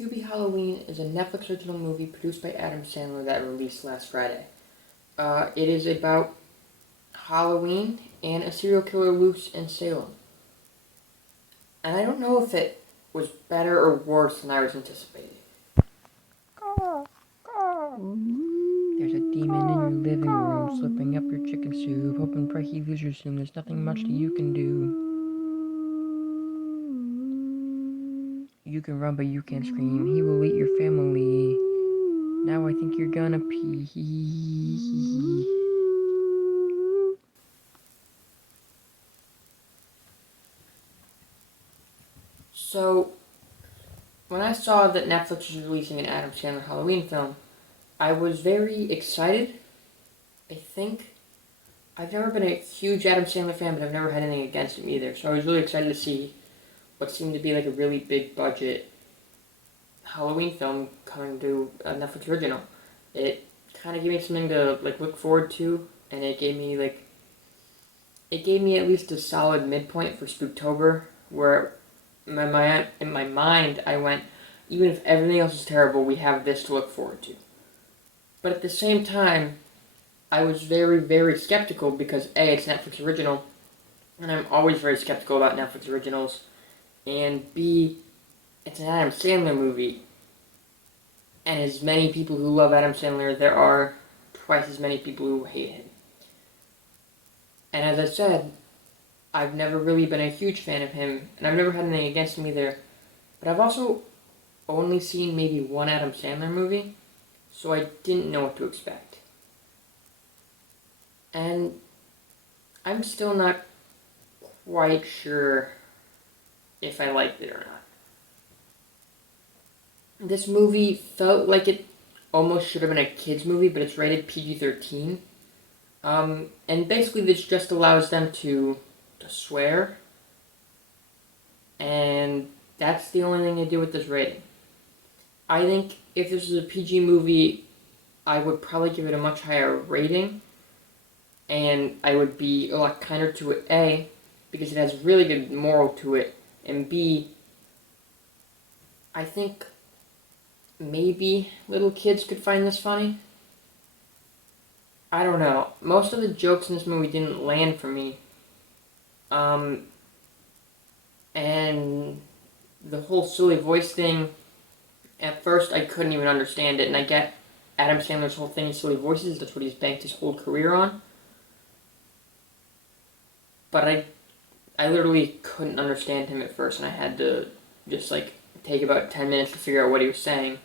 Hubie Halloween is a Netflix original movie produced by Adam Sandler that released last Friday. It is about Halloween and a serial killer loose in Salem. And I don't know if it was better or worse than I was anticipating. There's a demon in your living room, slipping up your chicken soup, hoping pray he leaves you soon. There's nothing much that you can do. You can run, but you can't scream. He will eat your family. Now I think you're gonna pee. So, when I saw that Netflix was releasing an Adam Sandler Halloween film, I was very excited. I think I've never been a huge Adam Sandler fan, but I've never had anything against him either. So I was really excited to see what seemed to be like a really big budget Halloween film coming to a Netflix original. It kind of gave me something to look forward to, and it gave me at least a solid midpoint for Spooktober, where in my mind I went, even if everything else is terrible, we have this to look forward to. But at the same time, I was very, very skeptical because A, it's Netflix original, and I'm always very skeptical about Netflix originals, and B, it's an Adam Sandler movie, and as many people who love Adam Sandler, there are twice as many people who hate him. And as I said, I've never really been a huge fan of him, and I've never had anything against him either, but I've also only seen maybe one Adam Sandler movie, so I didn't know what to expect. And I'm still not quite sure if I liked it or not. This movie felt like it almost should have been a kid's movie, but it's rated PG-13. And basically this just allows them to swear. And that's the only thing they do with this rating. I think if this was a PG movie, I would probably give it a much higher rating. And I would be a lot kinder to it, A, because it has really good moral to it, and B, I think maybe little kids could find this funny. I don't know. Most of the jokes in this movie didn't land for me. And the whole silly voice thing, at first I couldn't even understand it, and I get Adam Sandler's whole thing is silly voices, that's what he's banked his whole career on. But I literally couldn't understand him at first, and I had to just take about 10 minutes to figure out what he was saying.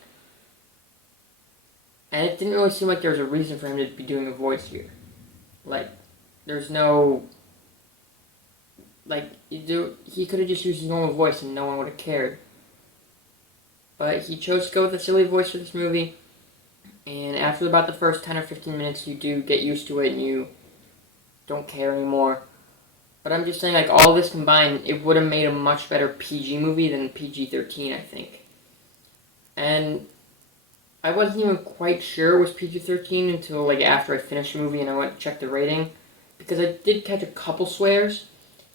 And it didn't really seem like there was a reason for him to be doing a voice here. There's no... he could have just used his normal voice and no one would have cared. But he chose to go with a silly voice for this movie, and after about the first 10 or 15 minutes, you do get used to it and you don't care anymore. But I'm just saying, all this combined, it would have made a much better PG movie than PG-13, I think. And I wasn't even quite sure it was PG-13 until, after I finished the movie and I went to check the rating. Because I did catch a couple swears,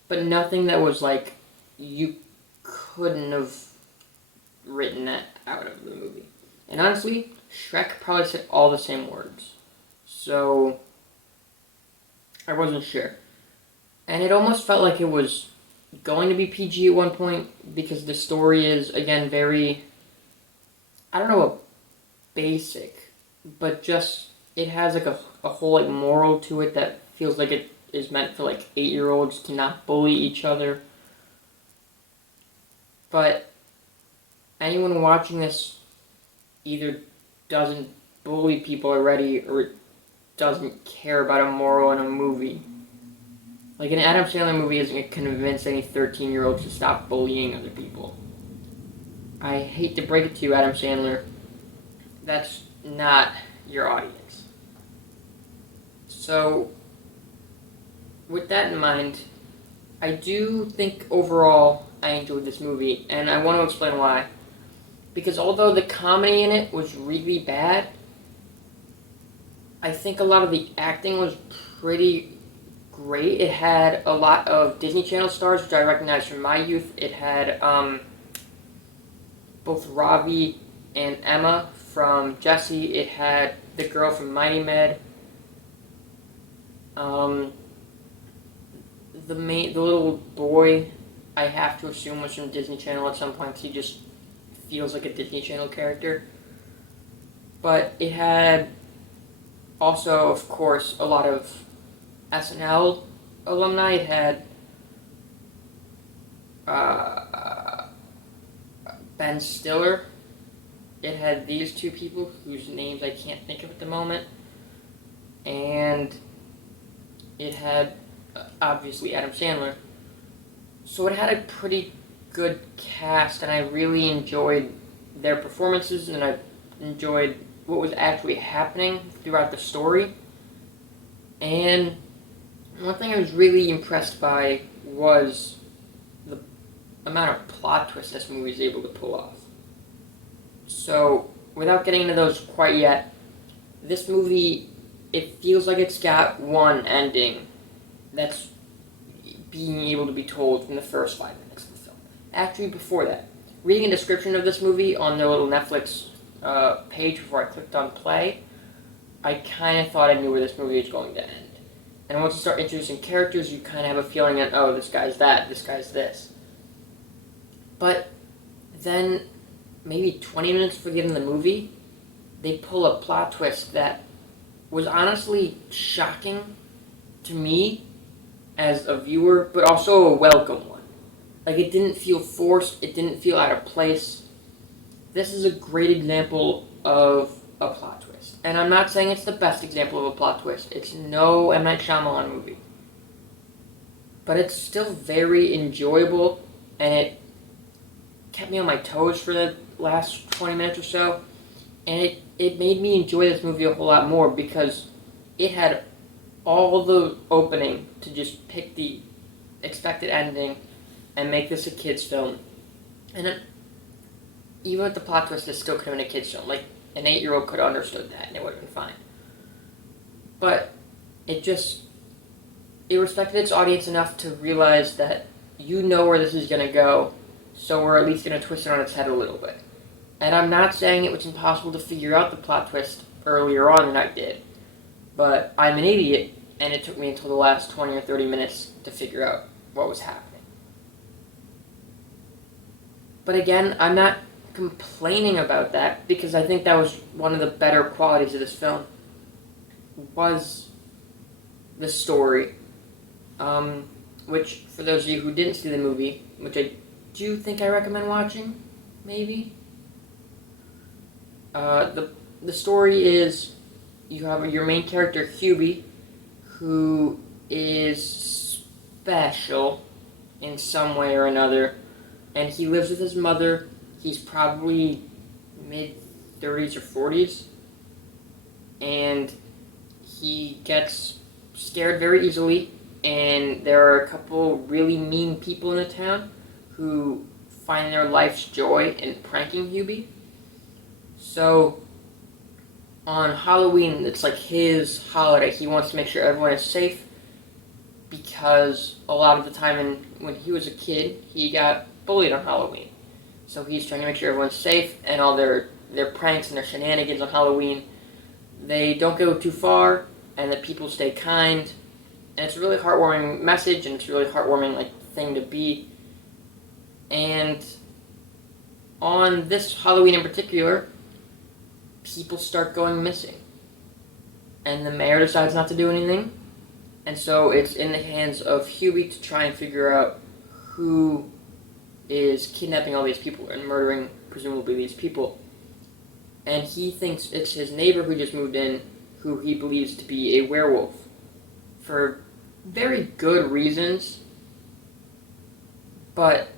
but nothing that was, you couldn't have written that out of the movie. And honestly, Shrek probably said all the same words. So, I wasn't sure. And it almost felt like it was going to be PG at one point, because the story is, again, very, I don't know, basic, but just, it has a whole moral to it that feels like it is meant for 8-year-olds to not bully each other. But anyone watching this either doesn't bully people already or doesn't care about a moral in a movie. An Adam Sandler movie isn't going to convince any 13-year-olds to stop bullying other people. I hate to break it to you, Adam Sandler. That's not your audience. So, with that in mind, I do think overall I enjoyed this movie, and I want to explain why. Because although the comedy in it was really bad, I think a lot of the acting was pretty great. It had a lot of Disney Channel stars, which I recognize from my youth. It had both Ravi and Emma from Jessie. It had the girl from Mighty Med. The little boy, I have to assume, was from Disney Channel at some point because he just feels like a Disney Channel character. But it had also, of course, a lot of SNL alumni. It had Ben Stiller. It had these two people whose names I can't think of at the moment. And it had, obviously, Adam Sandler. So it had a pretty good cast, and I really enjoyed their performances, and I enjoyed what was actually happening throughout the story. And one thing I was really impressed by was the amount of plot twists this movie is able to pull off. So, without getting into those quite yet, this movie, it feels like it's got one ending that's being able to be told in the first 5 minutes of the film. Actually, before that, reading a description of this movie on their little Netflix page before I clicked on play, I kind of thought I knew where this movie was going to end. And once you start introducing characters, you kind of have a feeling that, oh, this guy's that, this guy's this. But then, maybe 20 minutes before the end of the movie, they pull a plot twist that was honestly shocking to me as a viewer, but also a welcome one. Like, it didn't feel forced, it didn't feel out of place. This is a great example of a plot twist. And I'm not saying it's the best example of a plot twist. It's no M. Night Shyamalan movie. But it's still very enjoyable, and it kept me on my toes for the last 20 minutes or so. And it made me enjoy this movie a whole lot more because it had all the opening to just pick the expected ending and make this a kid's film. And then, even with the plot twist, it still could have been a kid's film. Like, an 8-year-old could have understood that and it would have been fine. But it respected its audience enough to realize that you know where this is going to go, so we're at least going to twist it on its head a little bit. And I'm not saying it was impossible to figure out the plot twist earlier on than I did. But I'm an idiot, and it took me until the last 20 or 30 minutes to figure out what was happening. But again, I'm not complaining about that, because I think that was one of the better qualities of this film, was the story. Which, for those of you who didn't see the movie, which I do think I recommend watching, maybe. The story is, you have your main character, Hubie, who is special in some way or another, and he lives with his mother. He's probably mid-30s or 40s, and he gets scared very easily, and there are a couple really mean people in the town who find their life's joy in pranking Hubie. So, on Halloween, it's like his holiday. He wants to make sure everyone is safe, because a lot of the time when he was a kid, he got bullied on Halloween. So he's trying to make sure everyone's safe, and all their pranks and their shenanigans on Halloween, they don't go too far, and that people stay kind. And it's a really heartwarming message, and it's a really heartwarming thing to be. And on this Halloween in particular, people start going missing. And the mayor decides not to do anything. And so it's in the hands of Hubie to try and figure out who is kidnapping all these people and murdering, presumably, these people. And he thinks it's his neighbor who just moved in, who he believes to be a werewolf. For very good reasons. But,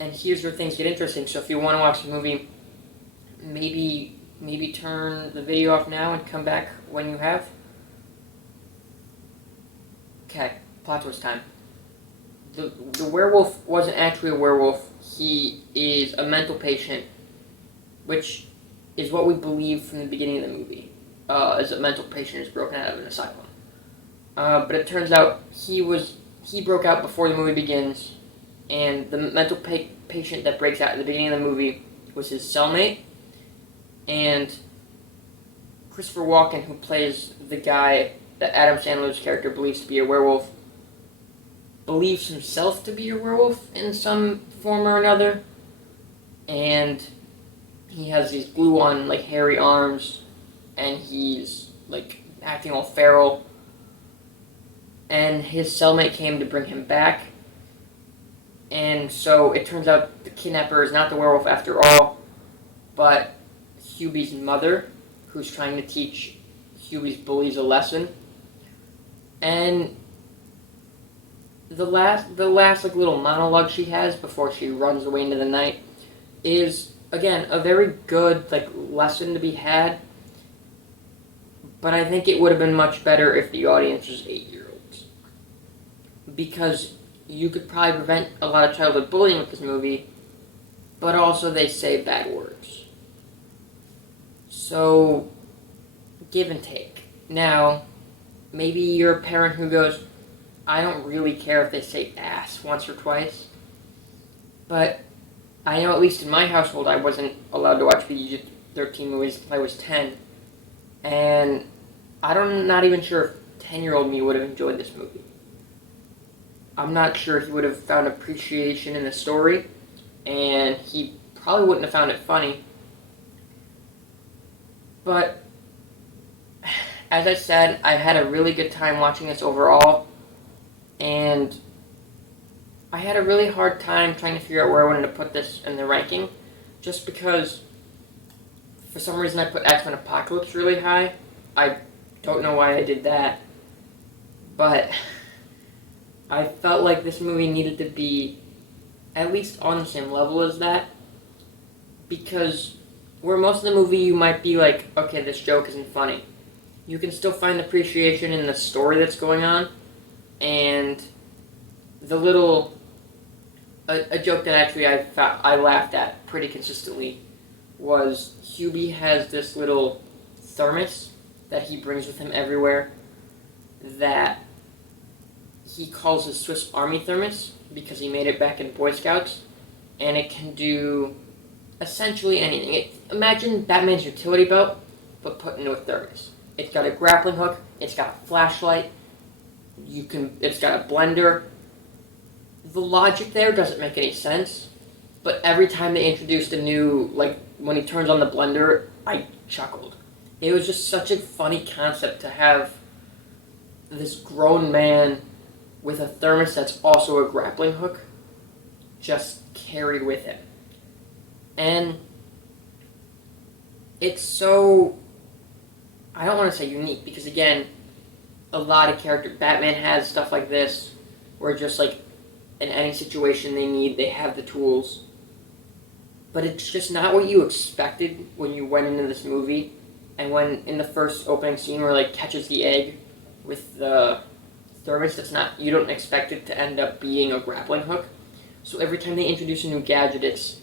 and here's where things get interesting. So if you want to watch the movie, maybe turn the video off now and come back when you have. Okay, plot twist time. The werewolf wasn't actually a werewolf. He is a mental patient, which is what we believe from the beginning of the movie, as a mental patient is broken out of an asylum. But it turns out he broke out before the movie begins, and the mental patient that breaks out at the beginning of the movie was his cellmate, and Christopher Walken, who plays the guy that Adam Sandler's character believes to be a werewolf, believes himself to be a werewolf in some form or another, and he has these glue-on, like, hairy arms, and he's, like, acting all feral, and his cellmate came to bring him back, and so it turns out the kidnapper is not the werewolf after all, but Hubie's mother, who's trying to teach Hubie's bullies a lesson. And the last like little monologue she has before she runs away into the night is, again, a very good like lesson to be had. But I think it would have been much better if the audience was 8-year-olds, because you could probably prevent a lot of childhood bullying with this movie, but also they say bad words. So, give and take. Now, maybe you're a parent who goes, I don't really care if they say ass once or twice, but I know at least in my household I wasn't allowed to watch PG-13 movies until I was 10, and I'm not even sure if 10-year-old me would have enjoyed this movie. I'm not sure he would have found appreciation in the story, and he probably wouldn't have found it funny. But, as I said, I had a really good time watching this overall, and I had a really hard time trying to figure out where I wanted to put this in the ranking, just because, for some reason, I put X-Men Apocalypse really high. I don't know why I did that, but I felt like this movie needed to be at least on the same level as that, because where most of the movie you might be like, okay, this joke isn't funny, you can still find appreciation in the story that's going on, and the little... A joke that actually I laughed at pretty consistently was Hubie has this little thermos that he brings with him everywhere that he calls his Swiss Army thermos because he made it back in Boy Scouts, and it can do essentially anything. Imagine Batman's utility belt, but put into a thermos. It's got a grappling hook, it's got a flashlight, it's got a blender. The logic there doesn't make any sense, but every time they introduced a new, like, when he turns on the blender, I chuckled. It was just such a funny concept to have this grown man with a thermos that's also a grappling hook just carried with him. And it's so, I don't want to say unique, because again, a lot of Batman has stuff like this, where just like, in any situation they need, they have the tools. But it's just not what you expected when you went into this movie. And when, in the first opening scene where, like, catches the egg with the thermos, you don't expect it to end up being a grappling hook. So every time they introduce a new gadget, it's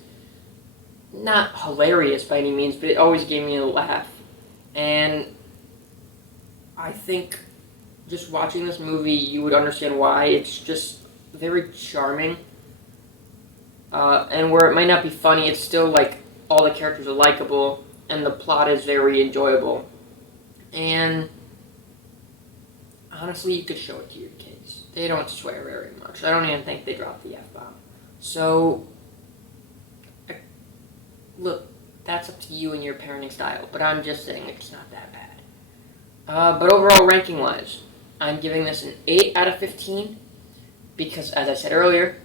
not hilarious by any means, but it always gave me a laugh. And I think just watching this movie, you would understand why. It's just very charming, and where it might not be funny, it's still like all the characters are likable, and the plot is very enjoyable. And honestly, you could show it to your kids. They don't swear very much. I don't even think they drop the F-bomb. So, look, that's up to you and your parenting style, but I'm just saying it's not that bad. But overall, ranking-wise, I'm giving this an 8 out of 15. Because, as I said earlier,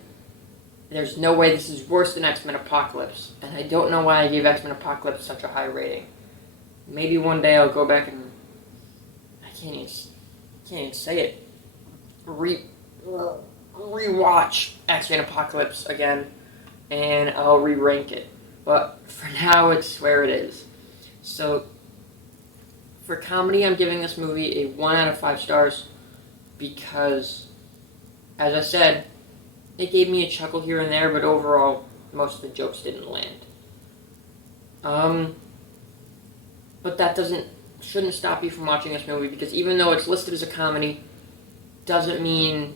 there's no way this is worse than X-Men Apocalypse. And I don't know why I gave X-Men Apocalypse such a high rating. Maybe one day I'll go back and... I can't even say it. Rewatch X-Men Apocalypse again. And I'll re-rank it. But for now, it's where it is. So, for comedy, I'm giving this movie a 1 out of 5 stars. Because... as I said, it gave me a chuckle here and there, but overall, most of the jokes didn't land. But that shouldn't stop you from watching this movie, because even though it's listed as a comedy, doesn't mean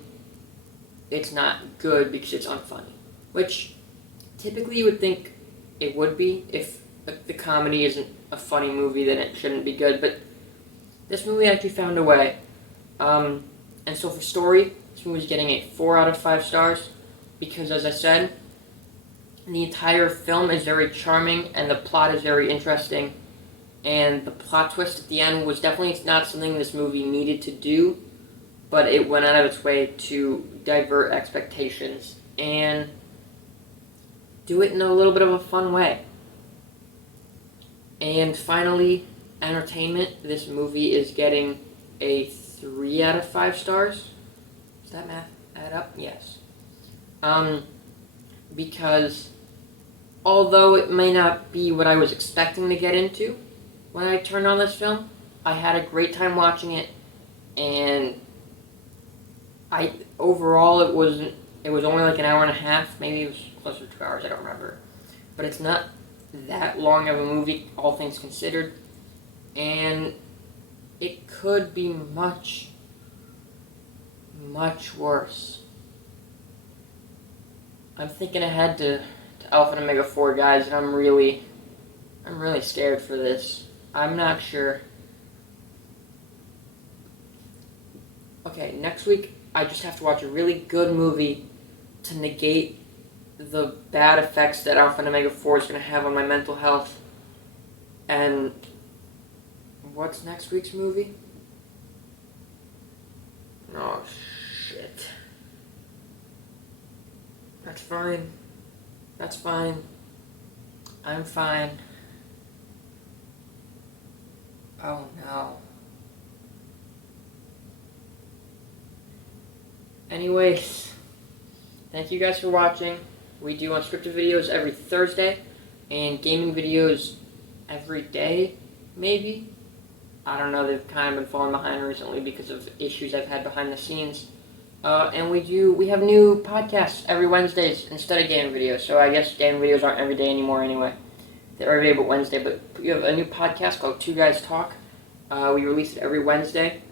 it's not good because it's unfunny. Which, typically you would think it would be. If the comedy isn't a funny movie, then it shouldn't be good. But this movie actually found a way. And so for story, this movie's getting a 4 out of 5 stars. Because as I said, the entire film is very charming and the plot is very interesting. And the plot twist at the end was definitely not something this movie needed to do, but it went out of its way to divert expectations and do it in a little bit of a fun way. And finally, entertainment. This movie is getting a 3 out of 5 stars. Does that math add up? Yes. Because although it may not be what I was expecting to get into when I turned on this film, I had a great time watching it, and overall it was only like an hour and a half, maybe it was closer to 2 hours, I don't remember. But it's not that long of a movie, all things considered, and it could be much, much worse. I'm thinking ahead to Alpha and Omega 4, guys, and I'm really scared for this. I'm not sure. Okay, next week I just have to watch a really good movie to negate the bad effects that Alpha and Omega 4 is going to have on my mental health. And what's next week's movie? Oh, shit. That's fine. That's fine. I'm fine. Oh no. Anyways, thank you guys for watching. We do unscripted videos every Thursday and gaming videos every day, maybe. I don't know, they've kind of been falling behind recently because of issues I've had behind the scenes. And we have new podcasts every Wednesdays instead of gaming videos. So I guess gaming videos aren't every day anymore anyway. They're every day but Wednesday. But we have a new podcast called Two Guys Talk. We release it every Wednesday.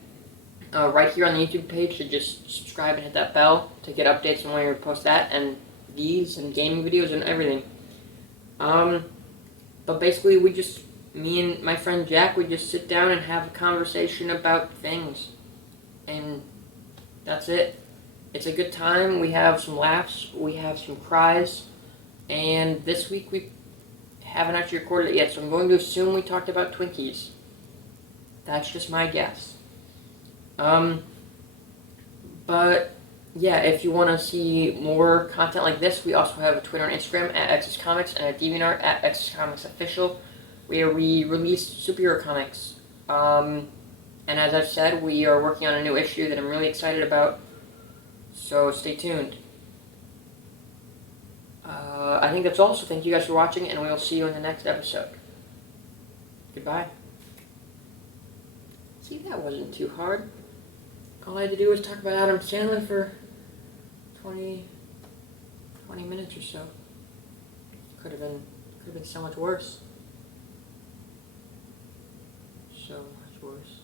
Right here on the YouTube page, so just subscribe and hit that bell to get updates on when we post that and these and gaming videos and everything. But basically me and my friend Jack, we just sit down and have a conversation about things. And that's it. It's a good time. We have some laughs. We have some cries. And this week we haven't actually recorded it yet, so I'm going to assume we talked about Twinkies. That's just my guess. But yeah, if you want to see more content like this, we also have a Twitter and Instagram at X's Comics and a DeviantArt at X's Comics Official, where we release superhero comics. And as I've said, we are working on a new issue that I'm really excited about, so stay tuned. I think that's all, so thank you guys for watching, and we will see you in the next episode. Goodbye. See, that wasn't too hard. All I had to do was talk about Adam Sandler for 20 minutes or so. Could have been so much worse. So much worse.